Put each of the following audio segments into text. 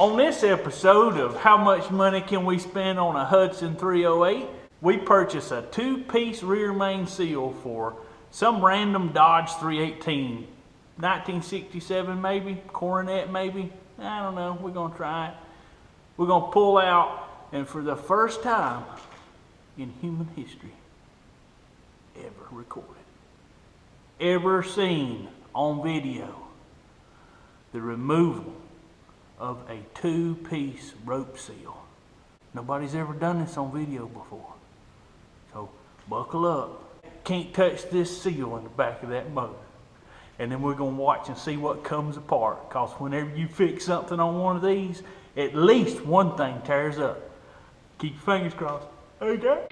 On this episode of How Much Money Can We Spend on a Hudson 308, we purchased a 2-piece rear main seal for some random Dodge 318. 1967 maybe, Coronet maybe, I don't know, we're gonna try it. We're gonna pull out, and for the first time in human history, ever recorded, ever seen on video, the removal of a 2-piece rope seal. Nobody's ever done this on video before. So buckle up. Can't touch this seal in the back of that motor. And then we're gonna watch and see what comes apart. Cause whenever you fix something on one of these, at least one thing tears up. Keep your fingers crossed. Okay?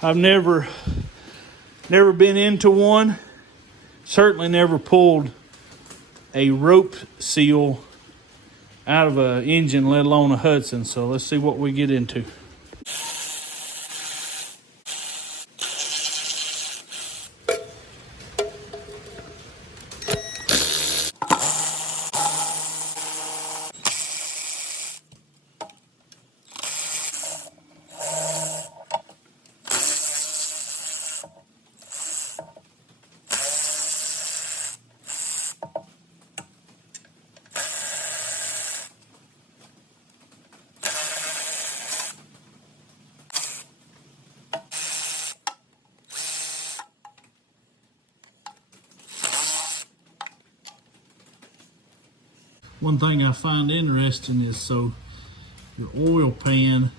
I've never been into one. Certainly never pulled a rope seal out of an engine, let alone a Hudson. So let's see what we get into. One thing I find interesting is, so your oil pan,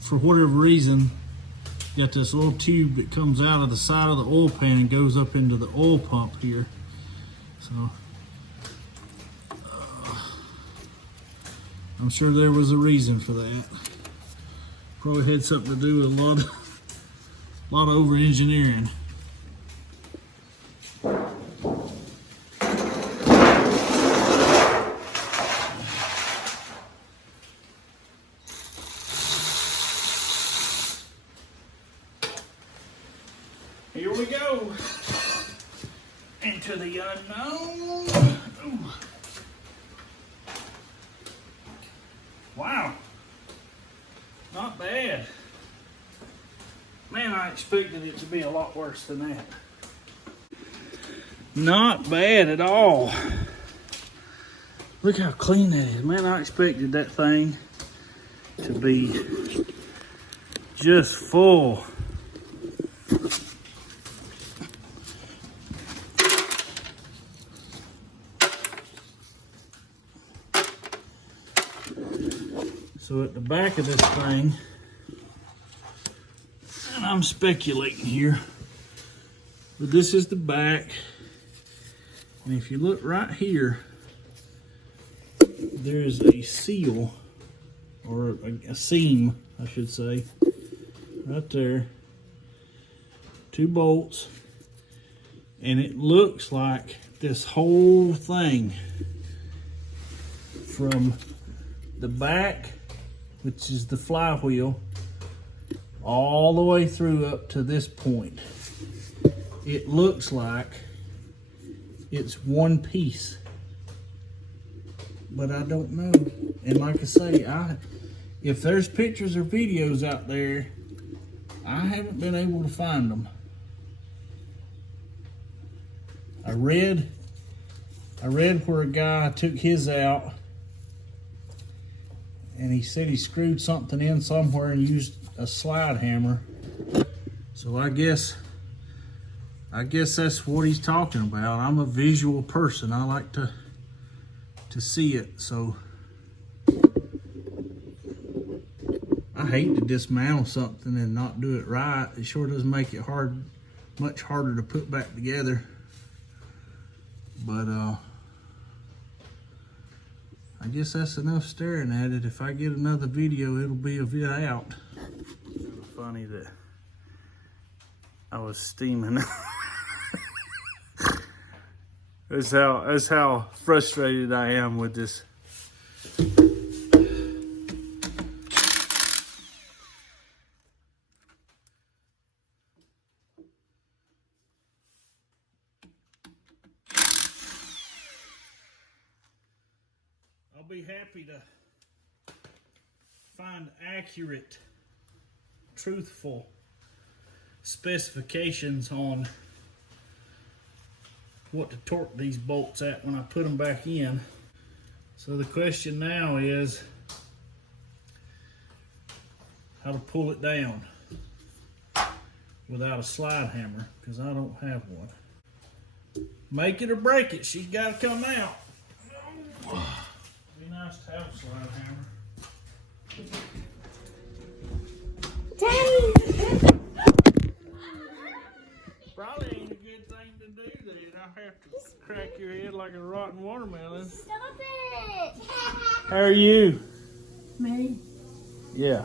for whatever reason, you got this little tube that comes out of the side of the oil pan and goes up into the oil pump here. So I'm sure there was a reason for that. Probably had something to do with a lot of over engineering. Here we go into the unknown. Ooh. Wow, not bad. Man, I expected it to be a lot worse than that. Not bad at all. Look how clean that is. Man, I expected that thing to be just full. So at the back of this thing, and I'm speculating here, but this is the back. And if you look right here, there's a seal, or a seam, I should say, right there. 2 bolts. And it looks like this whole thing from the back, which is the flywheel, all the way through up to this point. It looks like it's one piece. But I don't know. And like I say, if there's pictures or videos out there, I haven't been able to find them. I read where a guy took his out and he said he screwed something in somewhere and used a slide hammer. So I guess that's what he's talking about. I'm a visual person. I like to see it. So I hate to dismantle something and not do it right. It sure does make it much harder to put back together. But I guess that's enough staring at it. If I get another video, it'll be of it out. It's funny that I was steaming. That's how frustrated I am with this. I'll be happy to find accurate, truthful specifications on what to torque these bolts at when I put them back in. So the question now is how to pull it down without a slide hammer, because I don't have one. Make it or break it, she's got to come out. Be nice to have a slide hammer. Daddy! Probably ain't a good thing to do then. I'll have to crack your head like a rotten watermelon. Stop it! How are you? Me? Yeah.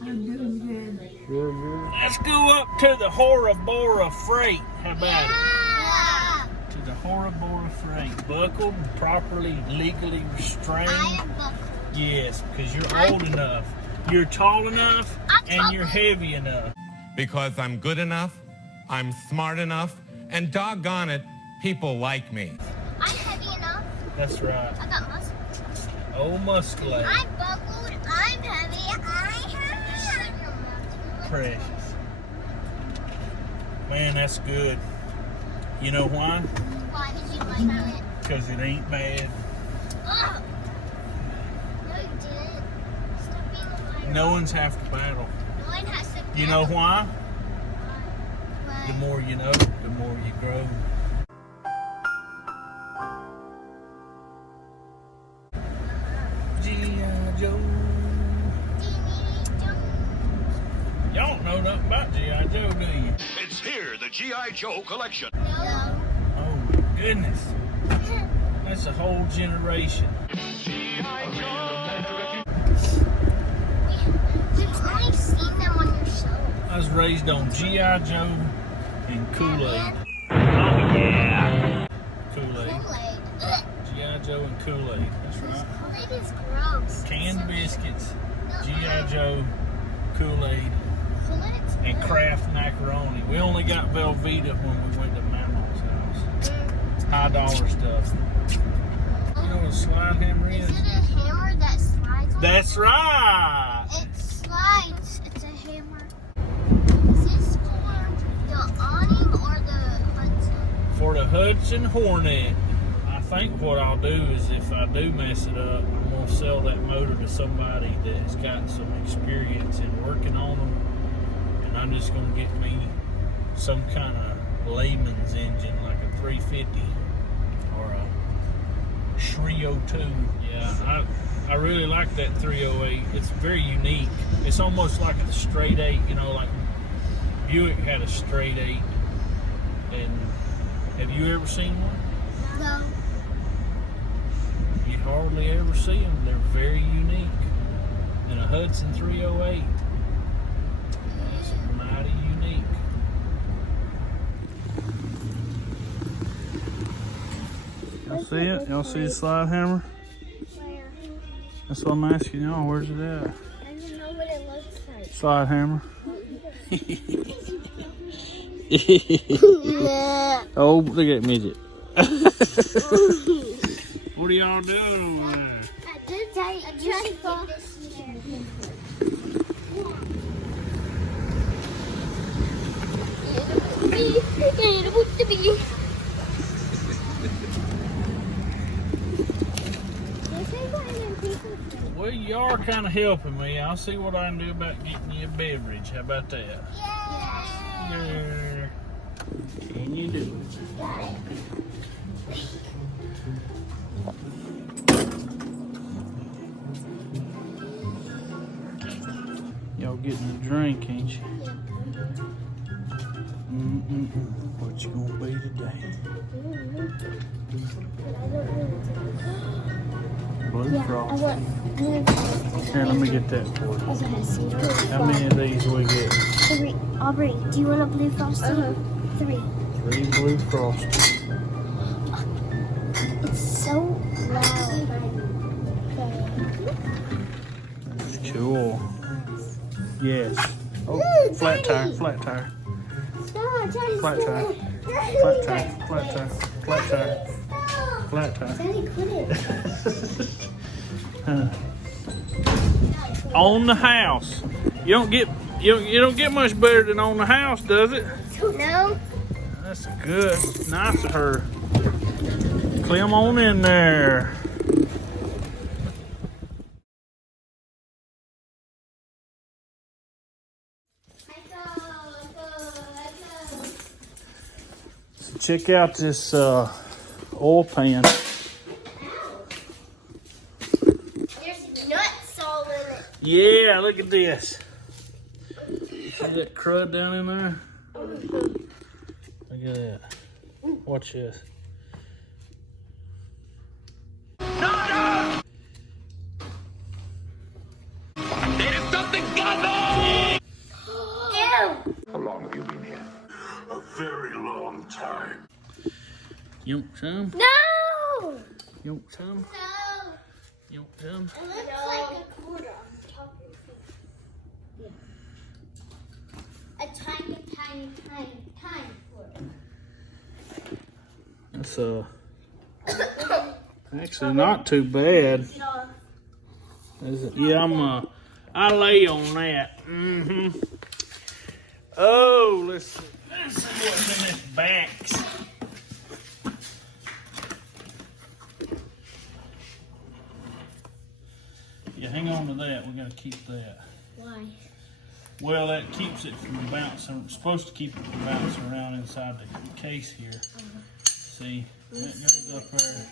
I'm doing good. Good. Let's go up to the Hora Bora Freight. How about it? To the Hora Bora Freight. Buckled, properly, legally restrained. I am buckled. Yes, because you're old enough. You're tall enough, and you're heavy enough. Because I'm good enough, I'm smart enough, and doggone it, people like me. I'm heavy enough. That's right. I got muscles. Oh, musculated. I'm buckled. I'm heavy. Precious. Man, that's good. You know why? Why did you like it? Because it ain't bad. Oh. No, you didn't. Stop being a liar. No one's half the battle. No one has to. You know why? Why? The more you know, the more you grow. G.I. Joe. Y'all don't know nothing about G.I. Joe, do you? It's here, the G.I. Joe collection. No. Oh my goodness. That's a whole generation. We've only seen them on your show. I was raised on G.I. Joe and Kool-Aid. Oh, yeah. Kool-Aid. Kool-Aid. G.I. Joe and Kool-Aid. That's right. Kool-Aid is gross. Canned biscuits, G.I. Joe, Kool-Aid, Kool-Aid's and good. Kraft macaroni. We only got Velveeta when we went to Mama's house. High dollar stuff. You know what a slide hammer is? Is it a hammer that slides on? That's right. It slides. It's a hammer. Is this for the awning or the Hudson? For the Hudson Hornet. I think what I'll do is if I do mess it up, I'm going to sell that motor to somebody that has got some experience in working on them. And I'm just going to get me some kind of layman's engine like a 350 or a Shrio 2. Yeah, I really like that 308. It's very unique. It's almost like a straight 8, you know, like Buick had a straight 8. And have you ever seen one? No. You hardly ever see them. They're very unique. And a Hudson 308 is mighty unique. Y'all see it? Y'all see the slide hammer? Where? That's what I'm asking y'all. Where's it at? I don't know what it looks like. Slide hammer. Oh, look at that midget. What are y'all doing over there? I'm trying to get this here. Well, you are kind of helping me. I'll see what I can do about getting you a beverage. How about that? Yeah. Can you do it? Y'all getting a drink, ain't you? What you gonna be today? Blue Frost. Here, let me get that for you. How many of these we get? 3. Aubrey, do you want a blue frosty? 3. 3 Blue Frost. It's so loud. That's cool. Yes. Oh, flat tire, flat tire. Flat tire, flat tire, flat tire, flat tire, flat tire. Daddy, quit it. On the house. You don't get much better than on the house, does it? No. That's good. Nice of her. Climb on in there. So check out this oil pan. There's nuts all in it. Yeah, look at this. See that crud down in there? Look at that. Watch this. There's something coming! Ew. How long have you been here? A very long time. You want some? No. You want some? No. You want some? It looks like a quarter on top of your feet. Yeah. A tiny, tiny, tiny, tiny quarter. That's actually not too bad. Is it? Yeah, I lay on that. Oh, let's see what's in this box. Yeah, hang on to that. We gotta keep that. Why? Well, that keeps it from bouncing. It's supposed to keep it from bouncing around inside the case here. See, that goes up there.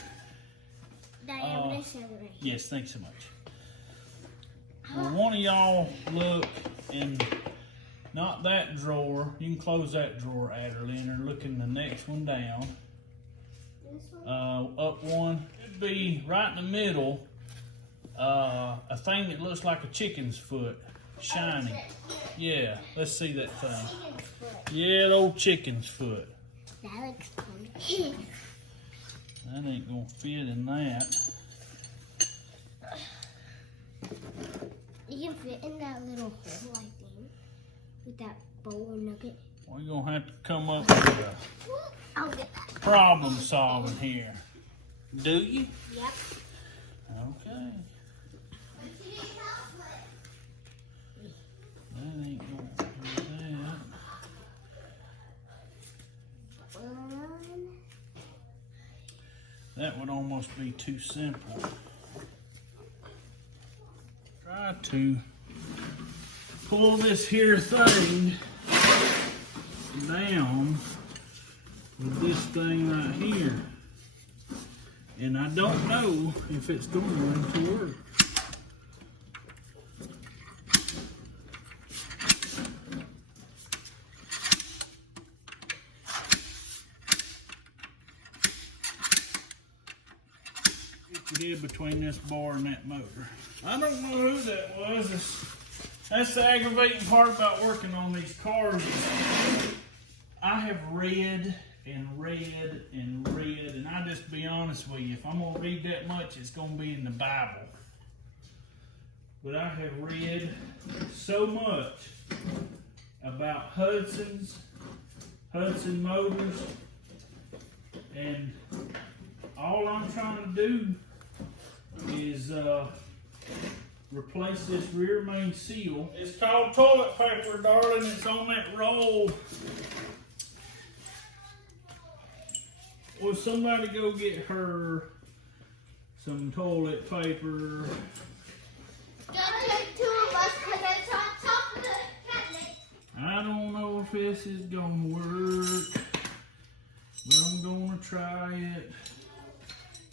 Daddy, I'm gonna show you right here. Yes, thanks so much. Well, one of y'all look in not that drawer. You can close that drawer, Adderley, or look in the next one down. This one? Up one. Should be right in the middle. A thing that looks like a chicken's foot. Shiny. Yeah, let's see that thing. Chicken's foot. Yeah, the old chicken's foot. That looks funny. That ain't gonna fit in that. You can fit in that little hole, I think, with that bowl or nugget. We're gonna have to come up with a I'll get that. problem solving here. Do you? Yep. Okay. That ain't gonna do that. That would almost be too simple. Try to pull this here thing down with this thing right here. And I don't know if it's going to work. Get your head between this bar and that motor. I don't know who that was. That's the aggravating part about working on these cars. I have read and read and read, and I just be honest with you, if I'm gonna read that much, it's gonna be in the Bible. But I have read so much about Hudson motors, and all I'm trying to do is replace this rear main seal. It's called toilet paper, darling. It's on that roll. Will somebody go get her some toilet paper? Gotta take 2 of us because it's on top of the cabinet. I don't know if this is gonna work, but I'm gonna try it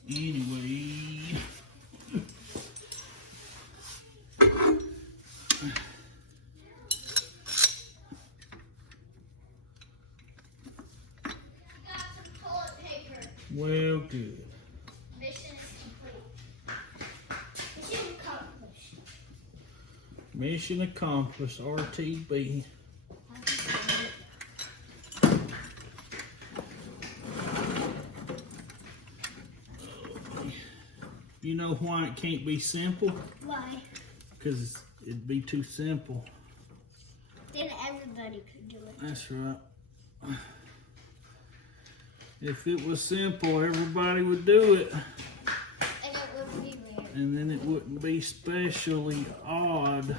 anyway. Well, good. Mission is complete. Mission accomplished. Mission accomplished, RTB. You know why it can't be simple? Why? Because it'd be too simple. Then everybody could do it. That's right. If it was simple, everybody would do it. And it would be weird. And then it wouldn't be especially odd.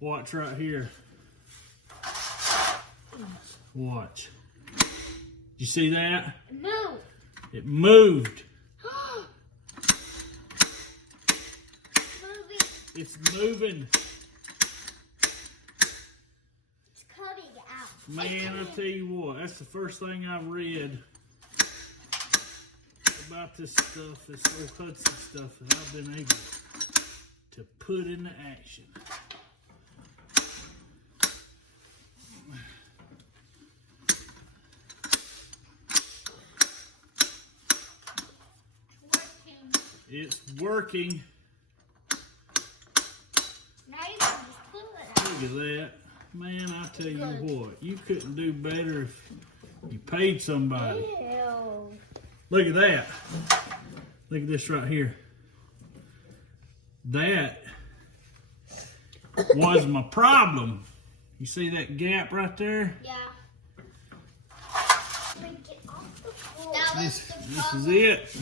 Watch right here. Watch. Did you see that? Move. It moved. Moving. It's moving. It's coming out. Man, I tell you what, that's the first thing I read about this stuff, this old Hudson stuff that I've been able to put into action. It's working. Now you can just pull it out. Look at that. Man, I tell you what, you couldn't do better if you paid somebody. Ew. Look at that. Look at this right here. That was my problem. You see that gap right there? Yeah. Break it off the floor. This is it.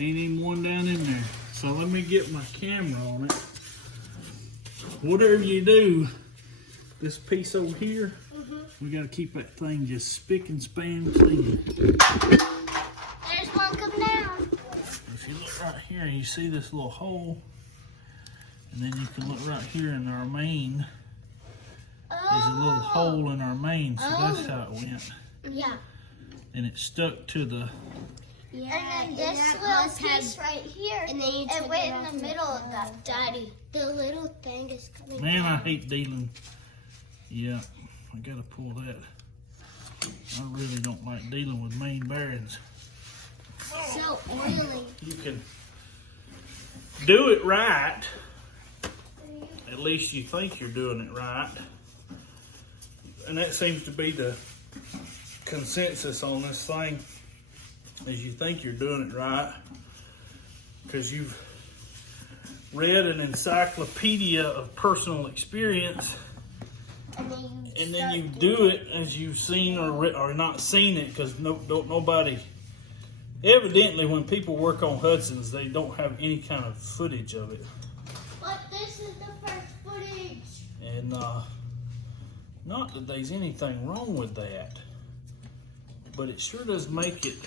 Ain't even one down in there. So let me get my camera on it. Whatever you do, this piece over here, we gotta keep that thing just spick and span clean. There's one coming down. If you look right here, you see this little hole, and then you can look right here in our main. There's a little hole in our main, so that's how it went. Yeah. And it stuck to the. Yeah. And then this little piece right here, and then it went in the middle of that. Daddy, the little thing is coming. Man, I hate dealing. Yeah, I gotta pull that. I really don't like dealing with main bearings. So oily. You can do it right. At least you think you're doing it right. And that seems to be the consensus on this thing, is you think you're doing it right because you've read an encyclopedia of personal experience, and then you do it as you've seen or not seen it, because nobody. Evidently, when people work on Hudsons, they don't have any kind of footage of it. But this is the first footage. And not that there's anything wrong with that, but it sure does make it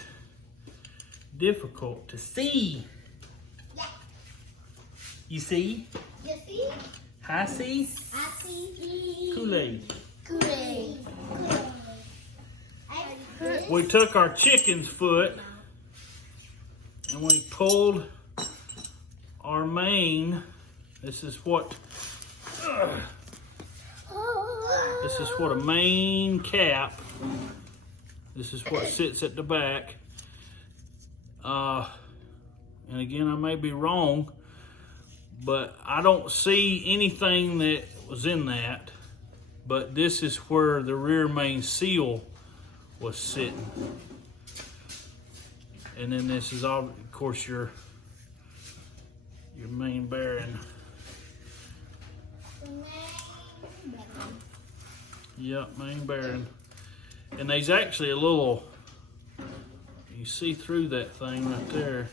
difficult to see. Yeah. You see? You see? I see? I see. Kool-Aid. Kool-Aid. We took our chicken's foot and we pulled our main. This is what a main cap. This is what sits at the back. And again, I may be wrong, but I don't see anything that was in that. But this is where the rear main seal was sitting. And then this is all, of course, your main bearing. Yep, main bearing. And there's actually a little, you see through that thing right there.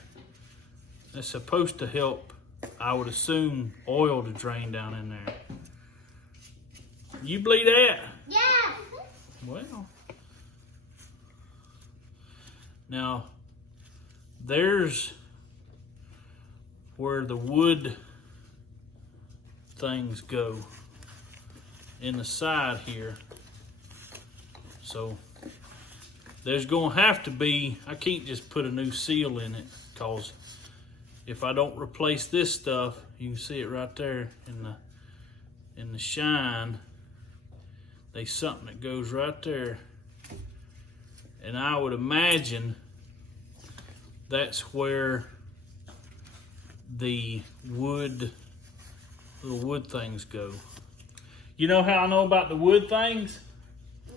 It's supposed to help, I would assume, oil to drain down in there. You believe that? Yeah. Well. Now, there's where the wood things go in the side here. So there's gonna have to be, I can't just put a new seal in it, because if I don't replace this stuff, you can see it right there in the shine. There's something that goes right there. And I would imagine that's where the little wood things go. You know how I know about the wood things?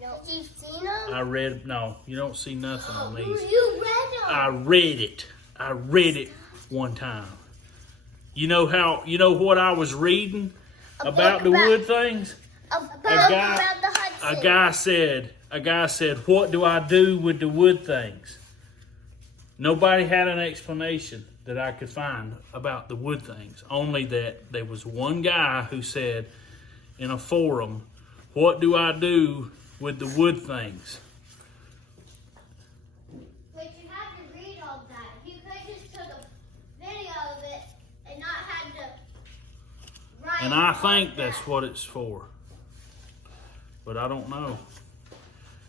No. You've seen them? I read, no, you don't see nothing on these. You read them. I read it one time. You know what I was reading about the wood things? A guy said, what do I do with the wood things? Nobody had an explanation that I could find about the wood things. Only that there was one guy who said in a forum, what do I do with the wood things? But you have to read all that. You could just took a video of it and not had to write. And I think that's what it's for. But I don't know.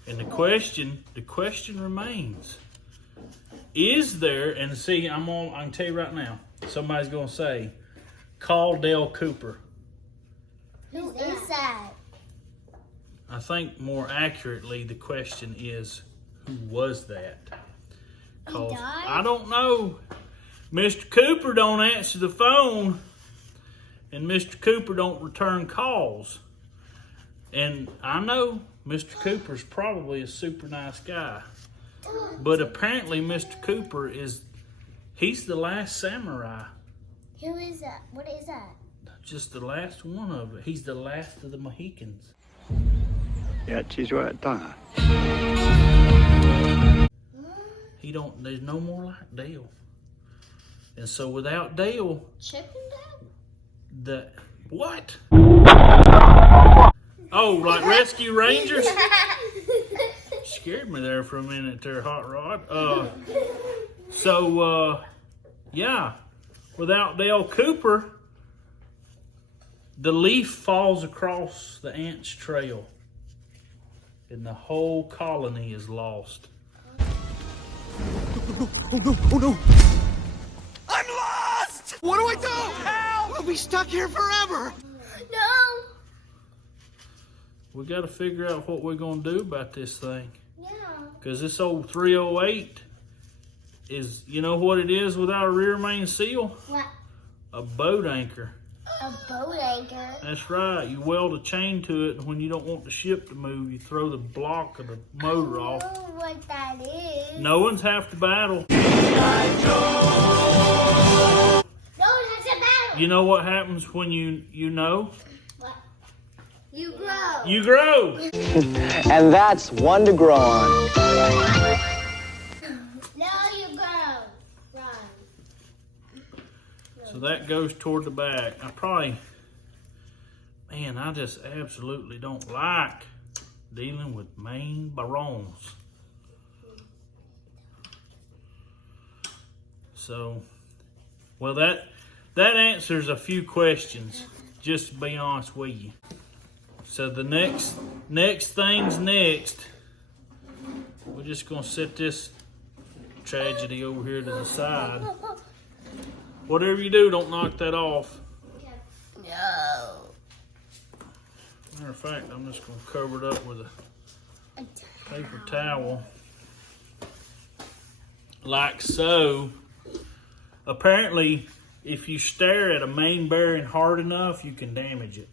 And the question remains. Is there, and see, I can tell you right now, somebody's gonna say, call Dale Cooper. Who is that? I think more accurately the question is, who was that? He died? I don't know. Mr. Cooper don't answer the phone, and Mr. Cooper don't return calls. And I know Mr. Cooper's probably a super nice guy. But apparently Mr. Cooper he's the last samurai. Who is that? What is that? Just the last one of it. He's the last of the Mohicans. Yeah, she's right there. There's no more like Dale. And so without Dale, Chippendale? What? Oh, like Rescue Rangers? Scared me there for a minute there, Hot Rod. Yeah, without Dale Cooper, the leaf falls across the ants' trail and the whole colony is lost. Oh no! I'm lost! What do I do? Help! We'll be stuck here forever! No! We got to figure out what we're going to do about this thing. Yeah. Because this old 308 is, you know what it is without a rear main seal? What? A boat anchor. A boat anchor? That's right. You weld a chain to it, and when you don't want the ship to move, you throw the block of the motor off. I know what that is. No one's half the battle. No one has a battle. You know what happens when you know? What? You grow. You grow. And that's one to grow on. No, you grow. Run. So that goes toward the back. I just absolutely don't like dealing with Maine barons. So, well, that answers a few questions, just to be honest with you. So the next thing's next. We're just gonna set this tragedy over here to the side. Whatever you do, don't knock that off. No. Matter of fact, I'm just gonna cover it up with a paper towel. Like so. Apparently, if you stare at a main bearing hard enough, you can damage it.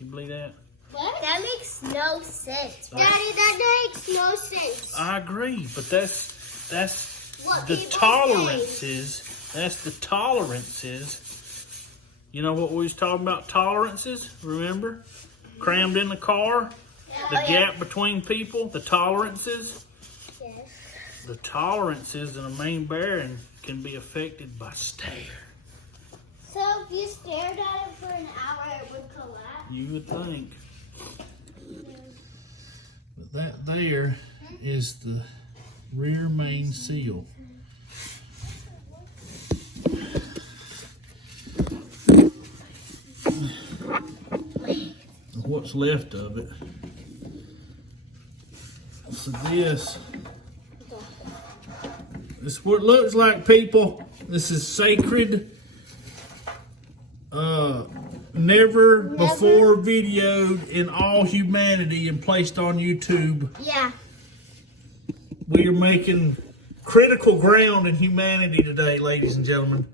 You believe that? What? That makes no sense. Daddy, that makes no sense. I agree, but that's What the people tolerances. That's the tolerances. You know what we was talking about? Tolerances. Remember? Crammed in the car. The gap between people. The tolerances. Yes. The tolerances in a main bearing can be affected by stare. So if you stared at it for an hour, it would collapse? You would think. But that there is the rear main seal. What's left of it. So this is what it looks like, people. This is sacred. Never before videoed in all humanity and placed on YouTube. Yeah. We are making critical ground in humanity today, ladies and gentlemen.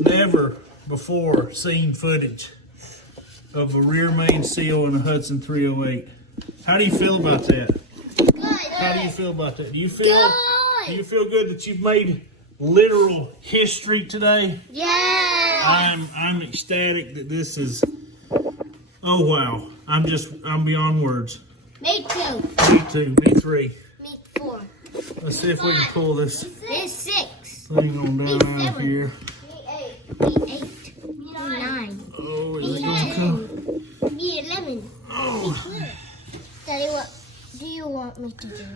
Never before seen footage of a rear main seal in a Hudson 308. How do you feel about that? Good. How do you feel about that? Do you feel good that you've made literal history today? Yeah. I'm ecstatic that this is. Oh wow! I'm beyond words. Me too. Me too. Me three. Me 4. Let's see if we can pull this Me 6. thing on down out of here. Me 8. Me 8. Me 9. Oh, is it gonna come? Me 11. Oh. Daddy, what do you want me to do?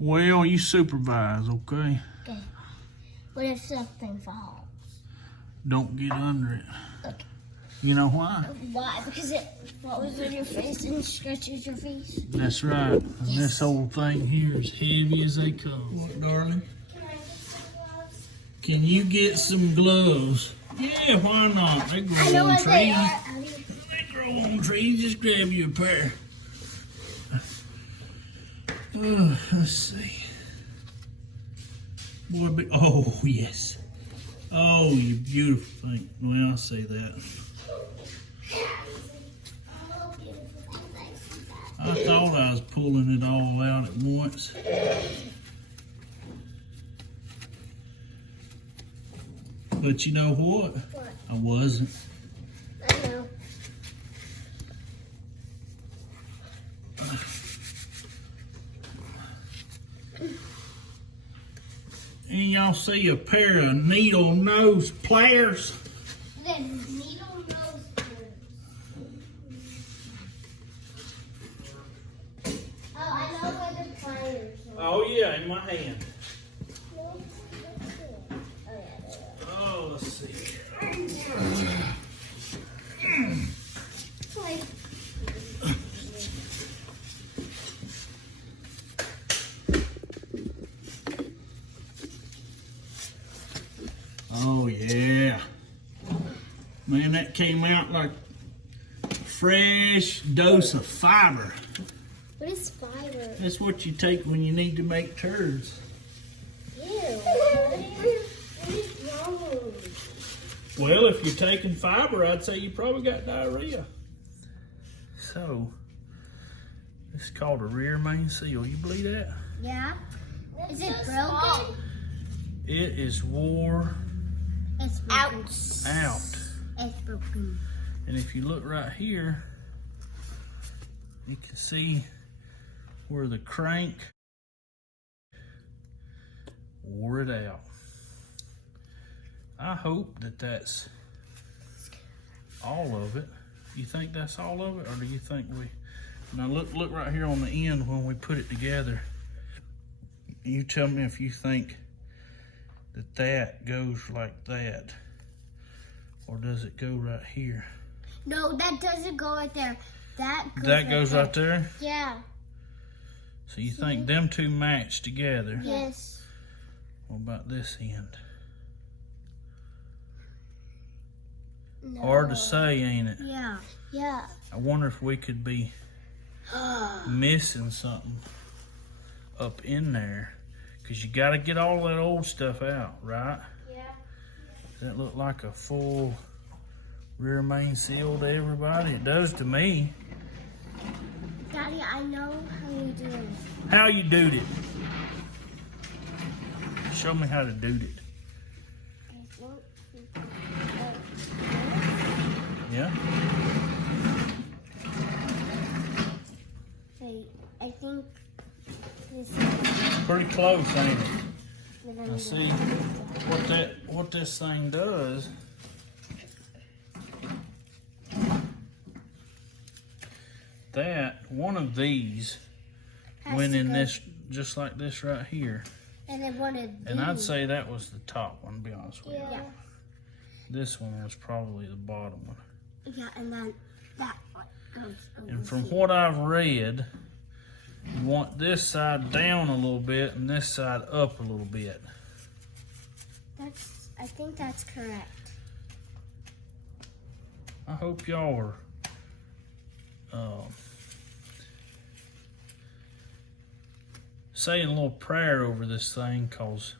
Well, you supervise, okay? Okay. What if something falls? Don't get under it. Okay. You know why? Why? Because it falls on your face and scratches your face. That's right. And this whole thing here is heavy as they come. What, darling? Can I get some gloves? Can you get some gloves? Yeah, why not? They I grow know on what they trees. are. They grow on trees. Just grab you a pair. Let's see. Boy, oh yes. Oh, you beautiful thing. Well, I'll say that. I thought I was pulling it all out at once. But you know what? What? I wasn't. I know. And y'all see a pair of needle nose pliers? The needle nose pliers. Oh, I know where the pliers are. Oh yeah, in my hand. No, that's it. Oh, yeah, there they are. Oh, let's see. Like, Oh yeah. Man, that came out like a fresh dose of fiber. what is fiber? That's what you take when you need to make turds. Ew. What is wrong? Well, if you're taking fiber, I'd say you probably got diarrhea. So, it's called a rear main seal. You believe that? Yeah. Is it broken? It is wore It's broken. out. It's broken. And if you look right here, you can see where the crank wore it out. I hope that that's all of it. You think that's all of it, or do you think we... Now look right here on the end when we put it together. You tell me if you think that goes like that, or does it go right here? No, that doesn't go right there. That goes right there? Yeah. So you think them two match together? Yes. What about this end? No. Hard to say, ain't it? Yeah. Yeah. I wonder if we could be missing something up in there. Because you got to get all that old stuff out, right? Yeah. Does that look like a full rear main seal to everybody? It does to me. Daddy, Yeah, I know how you do it. How you doed it? Show me how to doed it. Yeah? Wait, I think this is... Pretty close, ain't it? Now see, what this thing does, that one of these went in this, just like this right here. And then one of these. And I'd say that was the top one, to be honest with you. Yeah. This one was probably the bottom one. Yeah, and then that one goes over. And from what I've read, you want this side down a little bit and this side up a little bit. I think that's correct. I hope y'all are saying a little prayer over this thing, cause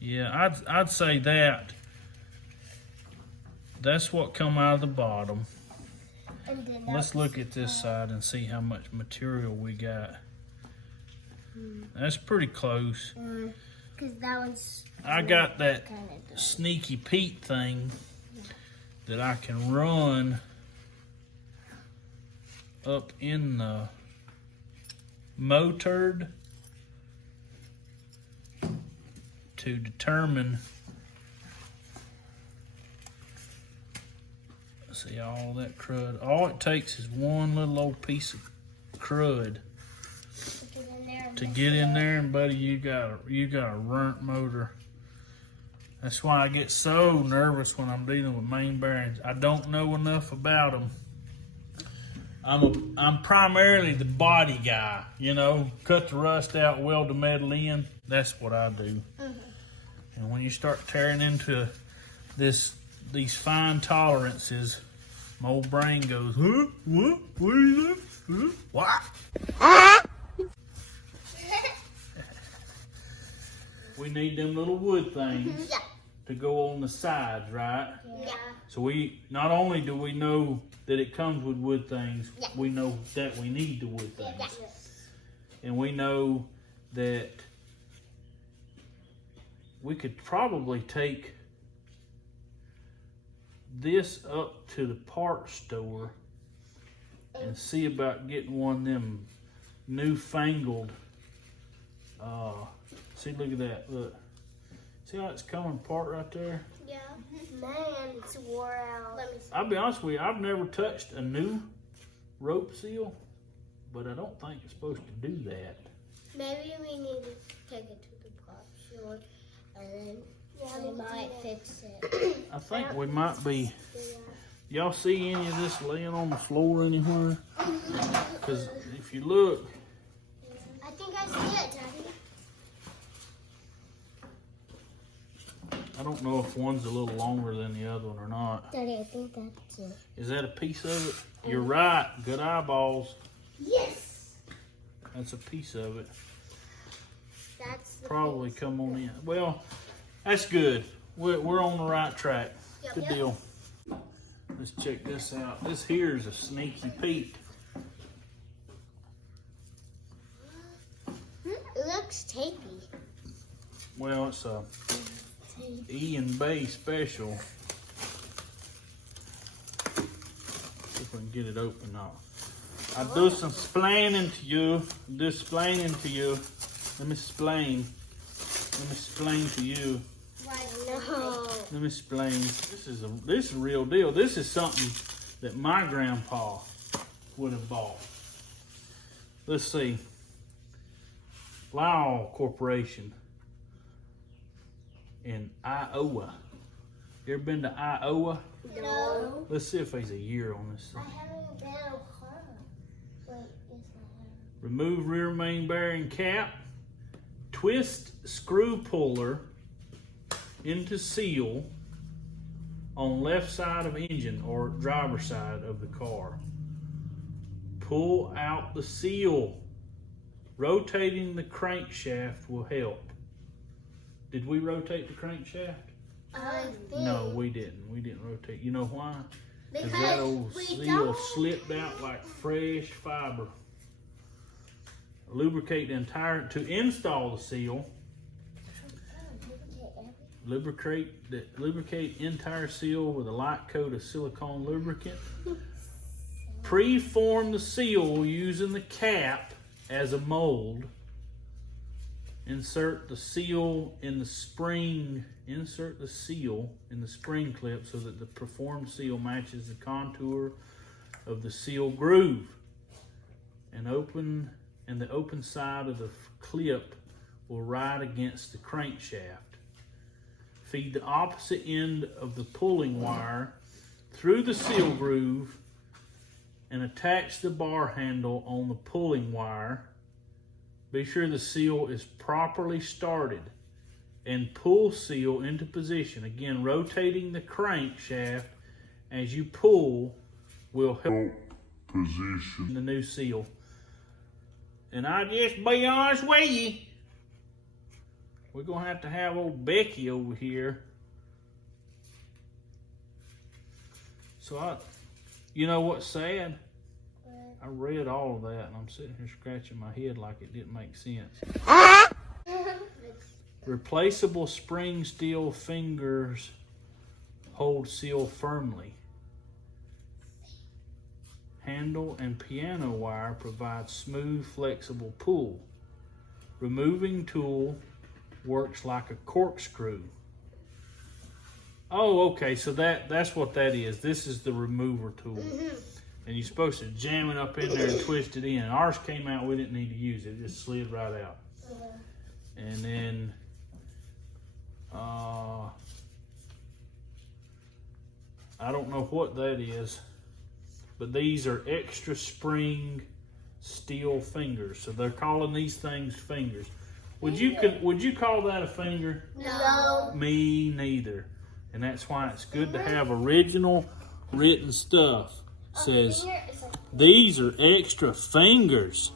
yeah, I'd say that's what come out of the bottom. And then Let's look at this side and see how much material we got. That's pretty close. Because that one's... I got that kind of done. Sneaky Pete thing that I can run up in the motard to determine, see all that crud. All it takes is one little old piece of crud to get in there, and buddy, you got a runt motor. That's why I get so nervous when I'm dealing with main bearings. I don't know enough about them. I'm primarily the body guy, you know, cut the rust out, weld the metal in. That's what I do. And when you start tearing into these fine tolerances, my old brain goes, huh? What? What is that? Huh? What? We need them little wood things to go on the sides, right? Yeah. So we, not only do we know that it comes with wood things, we know that we need the wood things. And we know that we could probably take this up to the parts store and see about getting one of them newfangled, see, look at that, look. See how it's coming apart right there? Yeah. Man, it's wore out. Let me see. I'll be honest with you, I've never touched a new rope seal, but I don't think it's supposed to do that. Maybe we need to take it to the prop store and then we might fix it. I think we might be. Y'all see any of this laying on the floor anywhere? Because if you look, I think I see it, Daddy. I don't know if one's a little longer than the other one or not. Daddy, I think that's it. Is that a piece of it? You're right. Good eyeballs. Yes! That's a piece of it. That's the Probably come on in. Well, that's good. We're on the right track. Good deal. Let's check this out. This here's a Sneaky Pete. It looks tapey. Well, it's a E and Bay special. See if we can get it open now. I'll do some explaining to you. Let me explain to you. No. Let me explain. This is a real deal. This is something that my grandpa would have bought. Let's see. Lowell Corporation in Iowa. You ever been to Iowa? No. Let's see if there's a year on this thing. I haven't been to Ohio. Wait, is that Remove rear main bearing cap. Twist screw puller into seal on left side of engine or driver side of the car. Pull out the seal. Rotating the crankshaft will help. Did we rotate the crankshaft? I think. No, we didn't. We didn't rotate. You know why? Because that old seal slipped out like fresh fiber. Lubricate the entire, to install the seal, lubricate entire seal with a light coat of silicone lubricant. Pre-form the seal using the cap as a mold. Insert the seal in the spring. Insert the seal in the spring clip so that the preformed seal matches the contour of the seal groove. And the open side of the clip will ride against the crankshaft. Feed the opposite end of the pulling wire through the seal groove and attach the bar handle on the pulling wire. Be sure the seal is properly started and pull seal into position. Again, rotating the crankshaft as you pull will help position the new seal. And I just be honest with you, we're gonna have old Becky over here. So you know what's sad? I read all of that and I'm sitting here scratching my head like it didn't make sense. Replaceable spring steel fingers hold seal firmly. Handle and piano wire provide smooth, flexible pull. Removing tool works like a corkscrew. Oh, okay, so that's what that is. This is the remover tool. And you're supposed to jam it up in there and twist it in. Ours came out, we didn't need to use it. It just slid right out. And then, I don't know what that is, but these are extra spring steel fingers. So they're calling these things fingers. Would you call that a finger? No. Me neither. And that's why it's good to have original written stuff. Says these are extra fingers.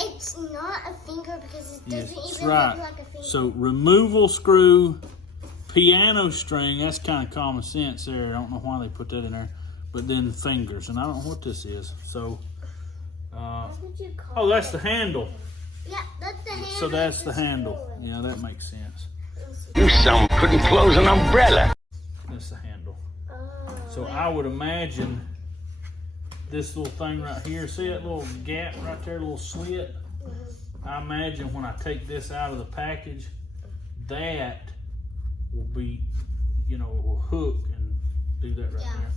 It's not a finger because it doesn't Yes, even right. look like a finger. So removal screw, piano string, that's kind of common sense there. I don't know why they put that in there. But then fingers, and I don't know what this is. So, oh, that's the handle. Yeah, that's the handle. So that's the handle. Yeah, that makes sense. You some couldn't close an umbrella. That's the handle. So I would imagine this little thing right here, see that little gap right there, little slit? I imagine when I take this out of the package, that will be, will hook and do that right there.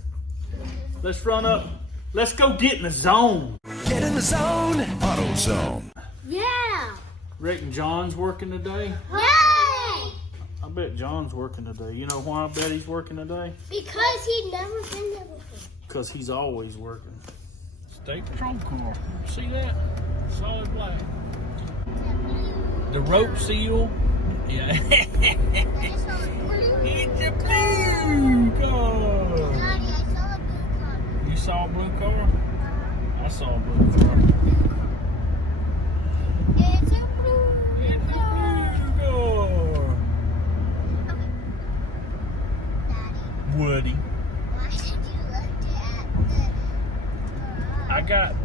Let's run up. Let's go get in the zone. Get in the zone. AutoZone. Yeah. Reckon John's working today? Yay! I bet John's working today. You know why I bet he's working today? Because he'd never been there before. Because he's always working. State Patrol car. See that? Solid black. The rope seal. Yeah. I saw a blue. It's a blue car. Daddy, I saw a blue car. You saw a blue car? I saw a blue car. It's a blue It's a blue car. Okay. Daddy, Woody. why did you look at the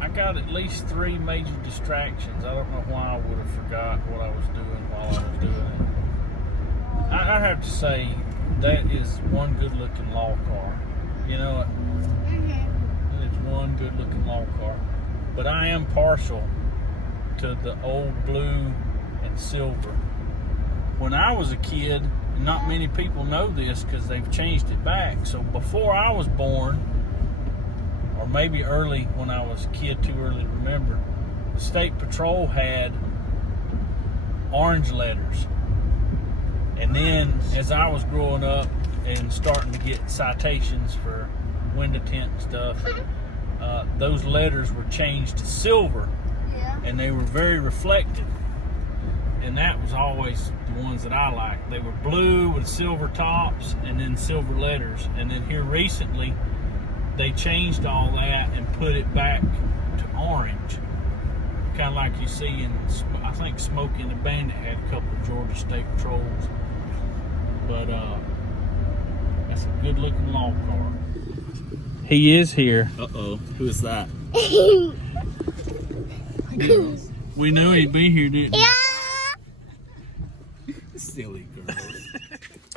I got at least 3 major distractions. I don't know why I would have forgot what I was doing while I was doing it. I have to say, that is one good looking law car. You know what? It's one good looking law car. But I am partial to the old blue and silver. When I was a kid, not many people know this because they've changed it back. So before I was born, or maybe early when I was a kid, too early to remember, the State Patrol had orange letters. And then as I was growing up and starting to get citations for window tint and stuff, those letters were changed to silver. Yeah. And they were very reflective. And that was always the ones that I liked. They were blue with silver tops and then silver letters. And then here recently, they changed all that and put it back to orange. Kind of like you see in, I think Smokey and the Bandit had a couple of Georgia State Patrols. But That's a good looking long car. He is here. Uh-oh. Who's that? We knew he'd be here, didn't we? Yeah. Silly girl.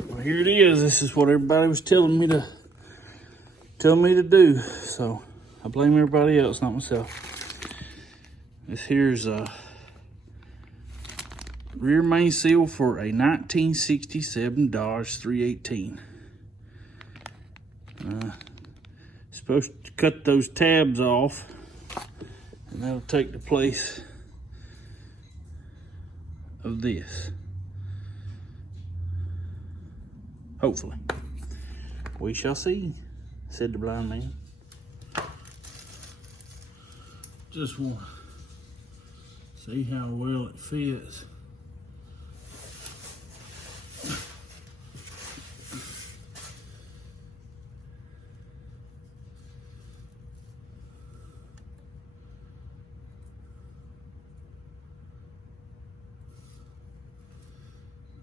Well, here it is. This is what everybody was telling me to do. So I blame everybody else, not myself. This here's a rear main seal for a 1967 Dodge 318. Supposed to cut those tabs off, and that'll take the place of this. Hopefully. We shall see, said the blind man. Just want to see how well it fits.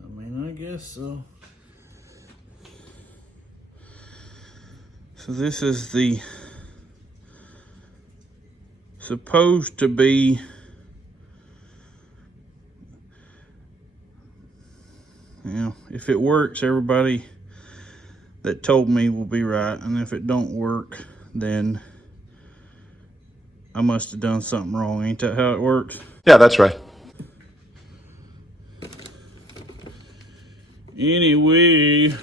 I mean, I guess so. So this is the supposed to be if it works, everybody that told me will be right, and if it don't work, then I must have done something wrong. Ain't that how it works? Yeah, that's right. Anyway,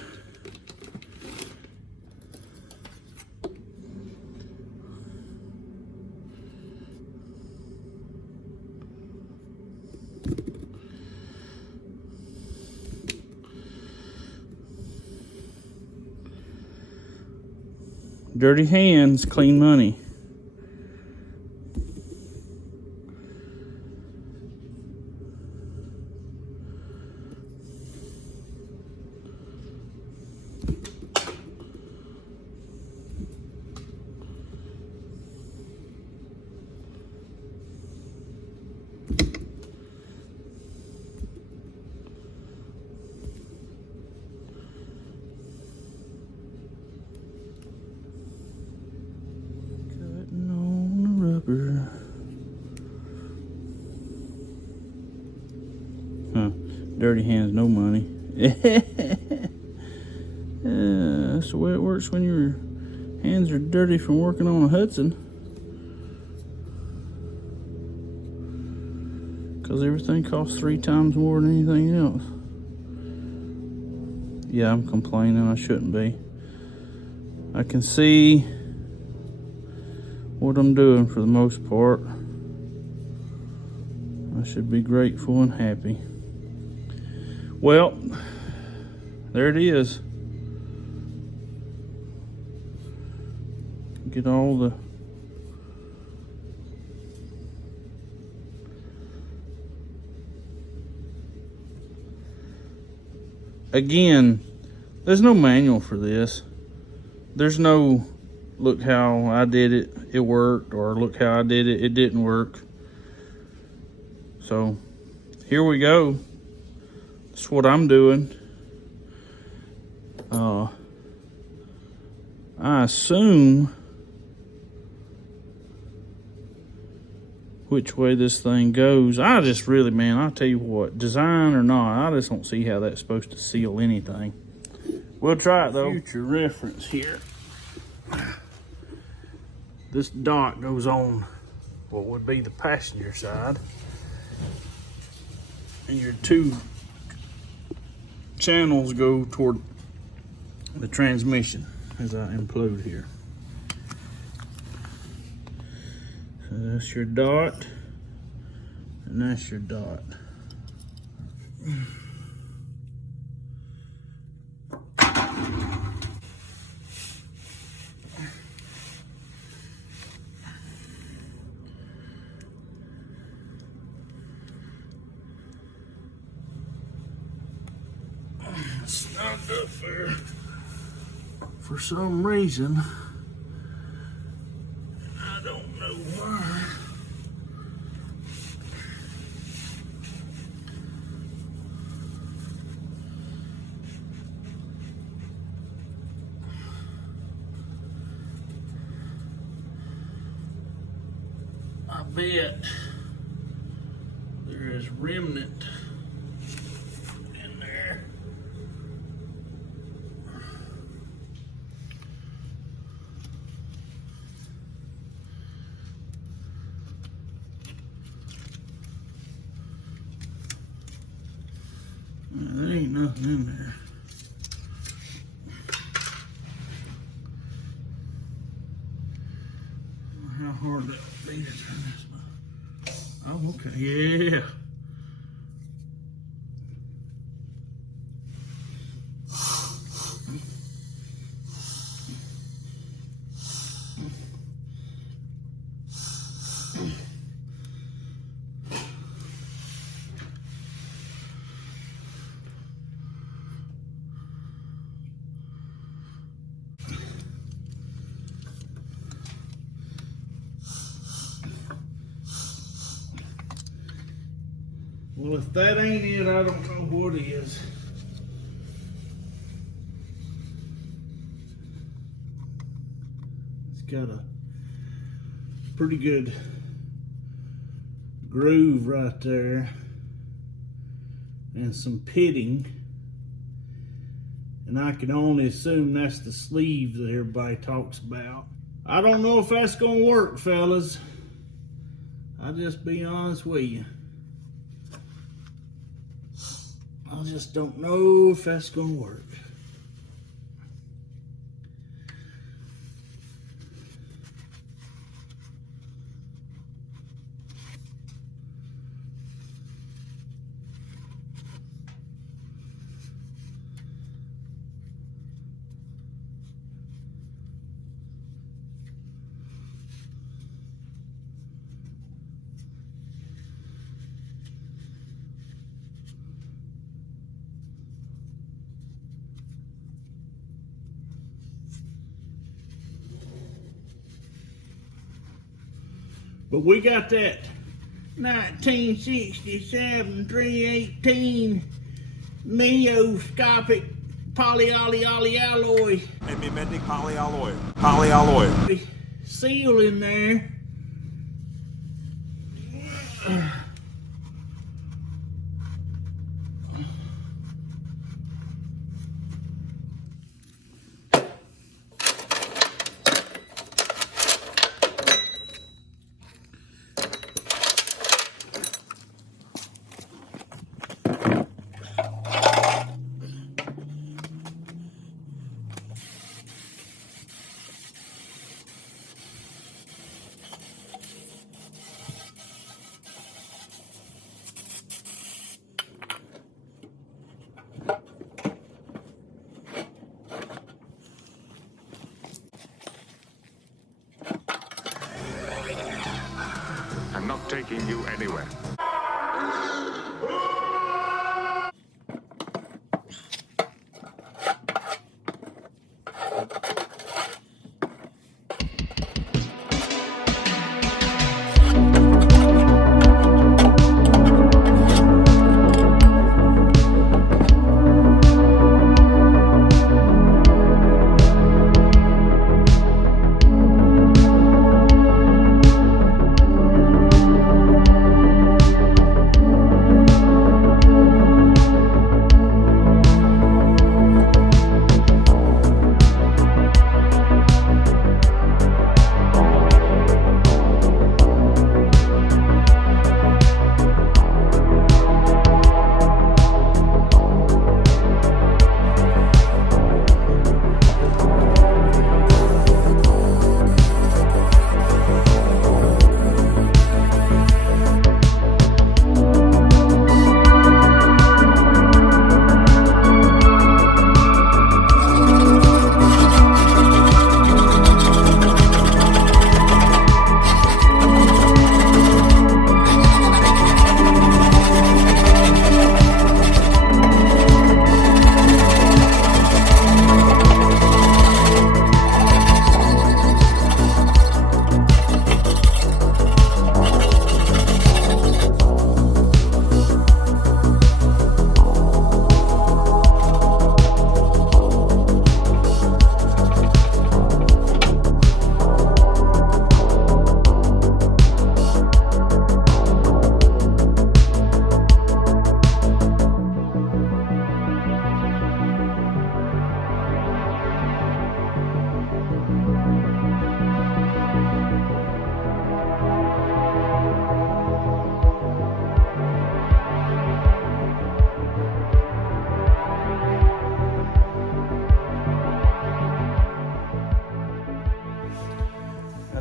dirty hands, clean money. Dirty hands, no money. That's the way it works when your hands are dirty from working on a Hudson. Because everything costs 3 times more than anything else. Yeah, I'm complaining. I shouldn't be. I can see what I'm doing for the most part. I should be grateful and happy. Well, there it is. Get all the again, there's no manual for this. There's no look how I did it, it worked, or look how I did it, it didn't work. So here we go. That's what I'm doing. I assume which way this thing goes. I just really, man, I'll tell you what, design or not, I just don't see how that's supposed to seal anything. We'll try it though. Future reference here. This dot goes on what would be the passenger side, and your 2 channels go toward the transmission as I implode here. So that's your dot, and that's your dot. Snugged up there. For some reason, I don't know why. I bet there is remnant in there. There ain't nothing in there. How hard that would be to turn this up. Oh, okay, yeah. Well, if that ain't it, I don't know what is. It's got a pretty good groove right there and some pitting. And I can only assume that's the sleeve that everybody talks about. I don't know if that's gonna work, fellas. I'll just be honest with you. I just don't know if that's gonna work. But we got that 1967 318 neoscopic polyalloy seal in there. I'm not taking you anywhere.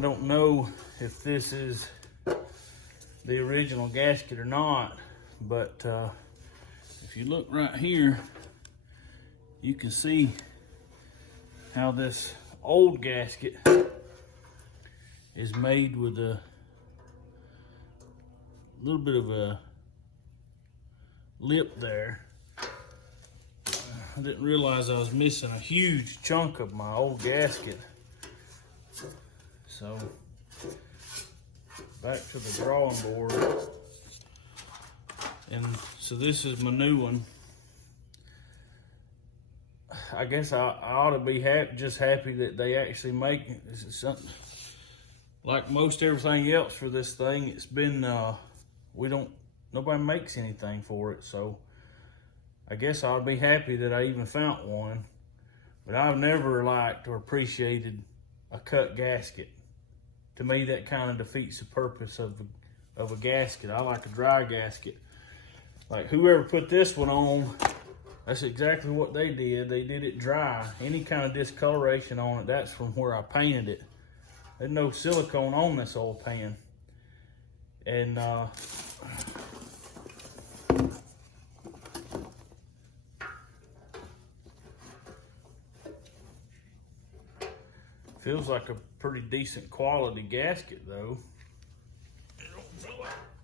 I don't know if this is the original gasket or not, but if you look right here, you can see how this old gasket is made with a little bit of a lip there. I didn't realize I was missing a huge chunk of my old gasket. So back to the drawing board. And so this is my new one. I guess I ought to be just happy that they actually make it. This is something like most everything else for this thing. It's been nobody makes anything for it, so I guess I'll be happy that I even found one. But I've never liked or appreciated a cut gasket. To me, that kind of defeats the purpose of a gasket. I like a dry gasket. Like whoever put this one on, that's exactly what they did. They did it dry. Any kind of discoloration on it, that's from where I painted it. There's no silicone on this old pan. And feels like a pretty decent quality gasket though.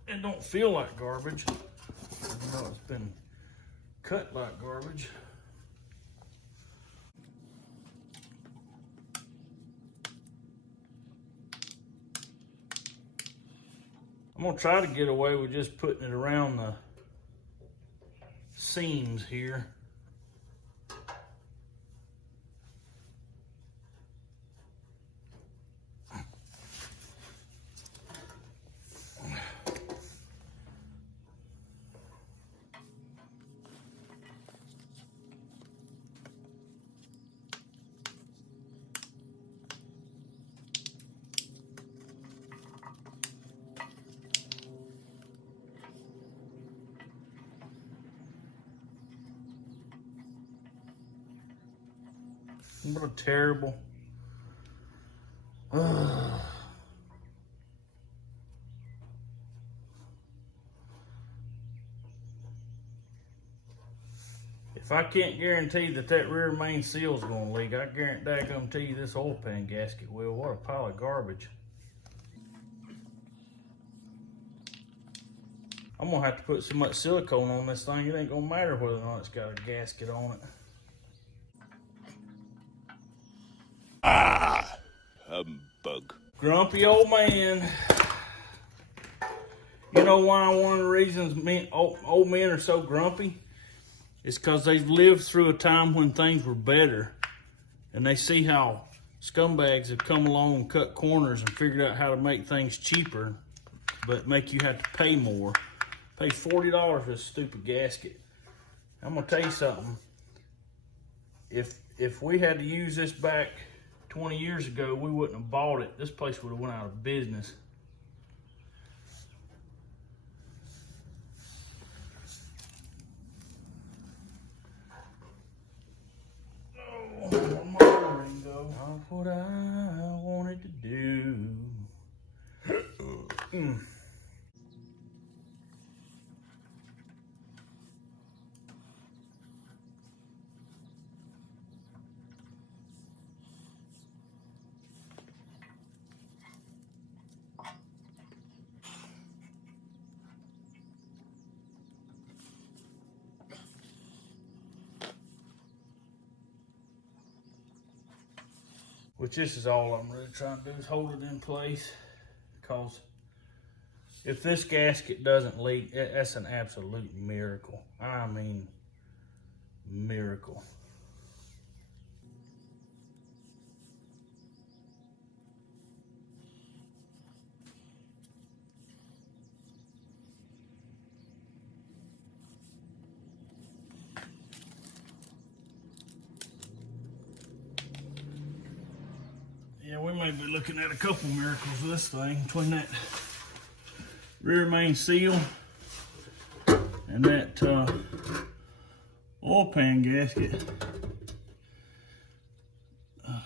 It don't feel like garbage. You know, it's been cut like garbage. I'm gonna try to get away with just putting it around the seams here. What a terrible. If I can't guarantee that rear main seal is going to leak, I guarantee you this oil pan gasket will. What a pile of garbage. I'm going to have to put so much silicone on this thing, it ain't going to matter whether or not it's got a gasket on it. Humbug. Grumpy old man. You know why one of the reasons old men are so grumpy? It's because they've lived through a time when things were better. And they see how scumbags have come along and cut corners and figured out how to make things cheaper, but make you have to pay more. Pay $40 for this stupid gasket. I'm gonna tell you something. If we had to use this back 20 years ago, we wouldn't have bought it. This place would have went out of business. Oh, my Ringo. Not what I wanted to do. Which this is all I'm really trying to do is hold it in place, because if this gasket doesn't leak, that's an absolute miracle. I mean, miracle. Yeah, we may be looking at a couple miracles with this thing, between that rear main seal and that oil pan gasket. I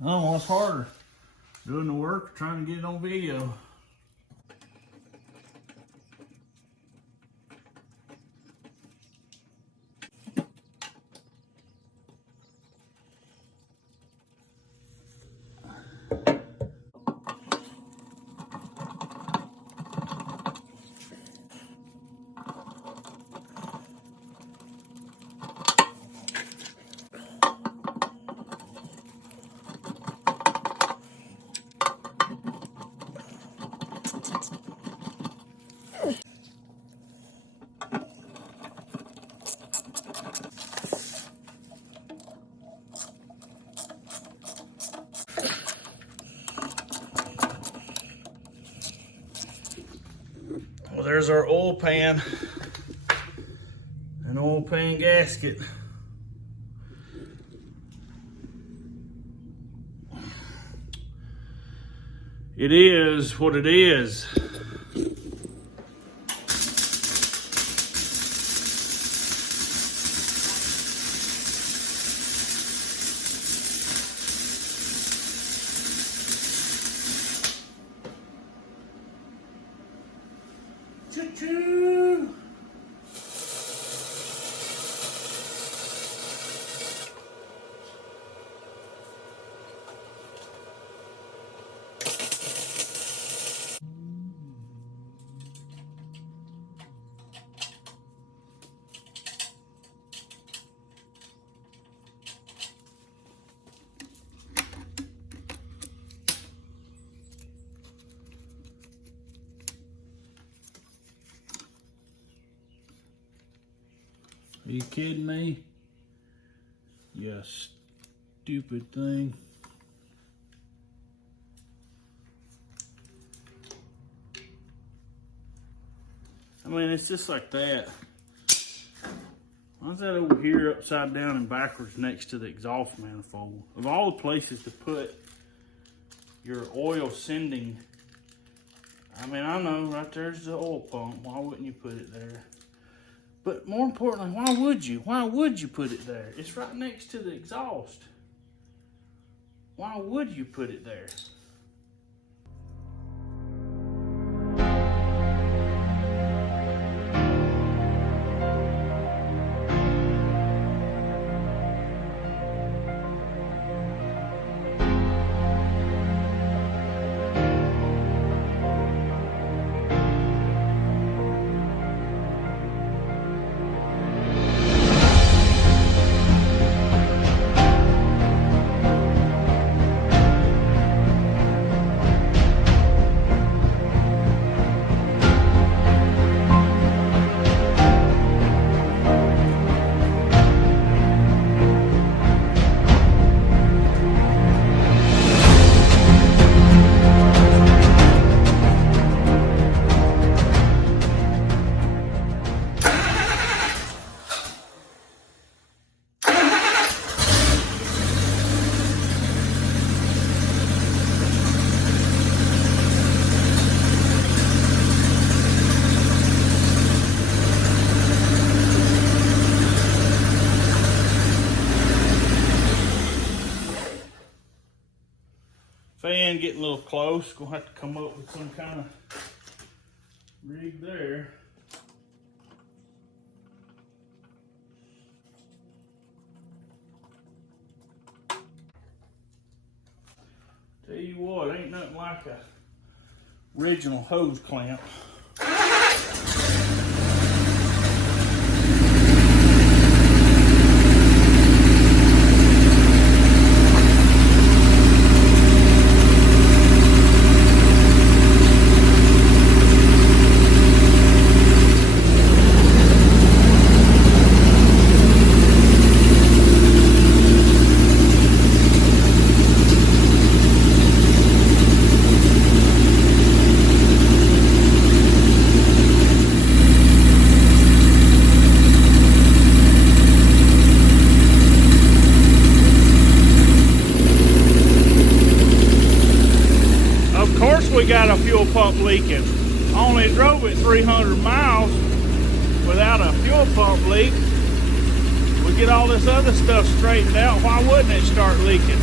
don't know what's harder, Doing the work, trying to get it on video. Well, there's our oil pan and oil pan gasket. It is what it is. Choo-choo! Are you kidding me? You stupid thing. I mean, it's just like that. Why's that over here upside down and backwards next to the exhaust manifold? Of all the places to put your oil sending, I mean, I know right there's the oil pump. Why wouldn't you put it there? But more importantly, why would you? Why would you put it there? It's right next to the exhaust. Why would you put it there? Fan getting a little close. Gonna have to come up with some kind of rig there. Tell you what, ain't nothing like a original hose clamp. We got a fuel pump leaking. Only drove it 300 miles without a fuel pump leak. We get all this other stuff straightened out, why wouldn't it start leaking?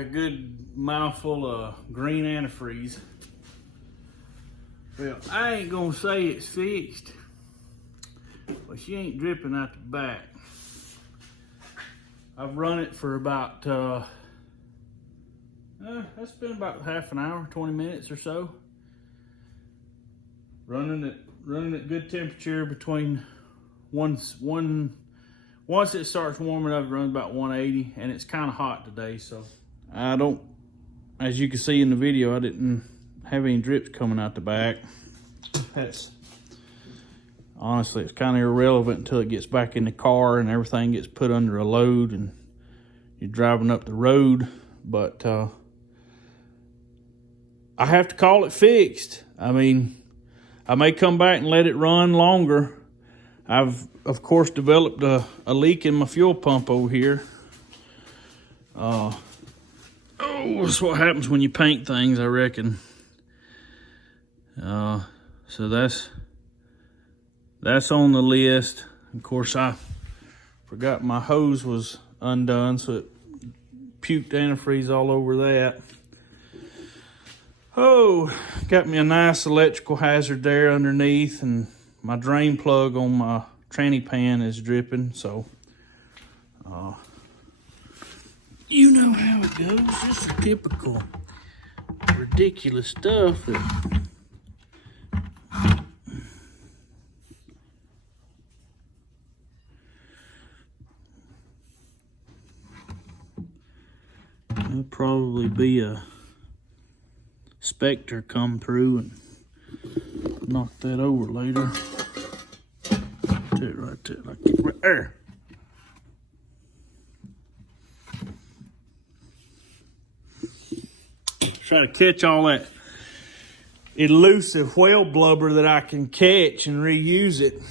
a good mouthful of green antifreeze. Well, I ain't gonna say it's fixed, but she ain't dripping out the back. I've run it for about, that's been about half an hour, 20 minutes or so. Running at good temperature between once it starts warming up, it runs about 180, and it's kind of hot today, so I don't, as you can see in the video, I didn't have any drips coming out the back. That's honestly, it's kind of irrelevant until it gets back in the car and everything gets put under a load and you're driving up the road. But I have to call it fixed. I mean, I may come back and let it run longer. I've, of course, developed a leak in my fuel pump over here. That's what happens when you paint things, I reckon. So that's on the list. Of course, I forgot my hose was undone, so it puked antifreeze all over that. Oh, got me a nice electrical hazard there underneath, and my drain plug on my tranny pan is dripping, so you know how it goes. Just typical ridiculous stuff that there'll probably be a Spectre come through and knock that over later. That's it right there, like it right there. Try to catch all that elusive whale blubber that I can catch and reuse it.